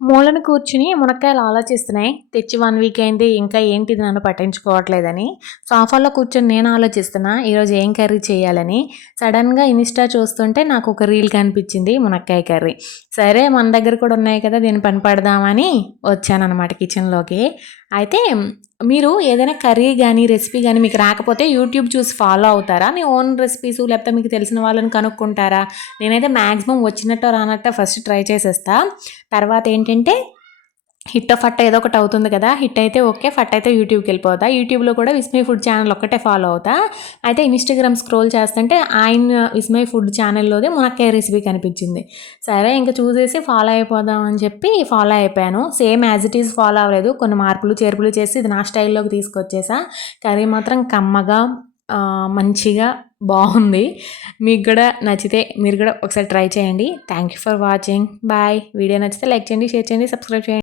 మూలన కూర్చుని మునక్కాయలు ఆలోచిస్తున్నాయి. తెచ్చి 1 వీక్ అయింది. ఇంకా ఏంటి ఇది నన్ను పట్టించుకోవట్లేదని. సోఫాలో కూర్చొని నేను ఆలోచిస్తున్నా ఈరోజు ఏం కర్రీ చేయాలని. సడన్‌గా ఇన్‌స్టా చూస్తుంటే నాకు ఒక రీల్ కనిపించింది మునక్కాయ కర్రీ. సరే మన దగ్గర కూడా ఉన్నాయి కదా! దీన్ని పని పడదామని వచ్చాననమాట కిచెన్‌లోకి. అయితే మీరు ఏదైనా కర్రీ గానీ, రెసిపీ గానీ మీకు రాకపోతే యూట్యూబ్ చూసి ఫాలో అవుతారా? మీ ఓన్ రెసిపీసు లేకపోతే మీకు తెలిసిన వాళ్ళని కనుక్కుంటారా? నేనైతే మాక్సిమం వచ్చినట్టో రానట్టో ఫస్ట్ ట్రై చేసేస్తా. తర్వాత ఏంటంటే హిట్టో ఫట్టో ఏదో ఒకటి అవుతుంది కదా! హిట్ అయితే ఓకే. ఫట్ అయితే యూట్యూబ్‌కెళ్ళిపోతా. యూట్యూబ్‌లో కూడా విస్మయ్ ఫుడ్ ఛానల్ ఒక్కటే ఫాలో అవుతా. అయితే ఇన్‌స్టాగ్రామ్ స్క్రోల్ చేస్తుంటే ఆయన విస్మయ్ ఫుడ్ ఛానల్‌లోది మునక్కాయ రెసిపీ కనిపించింది. సరే ఇంక చూసేసి ఫాలో అయిపోదాం అని చెప్పి ఫాలో అయిపోయాను. Same as it is follow అవ్వలేదు. కొన్ని మార్పులు, చేర్పులు చేసి ఇది నా స్టైల్‌లోకి తీసుకొచ్చేసా. కర్రీ మాత్రం కమ్మగా మంచిగా బావుంది. మీకు కూడా నచ్చితే మీరు కూడా ఒకసారి ట్రై చేయండి. Thank you for watching. Bye. Video నచ్చితే లైక్ చేయండి, షేర్ చేయండి, సబ్స్క్రైబ్ చేయండి.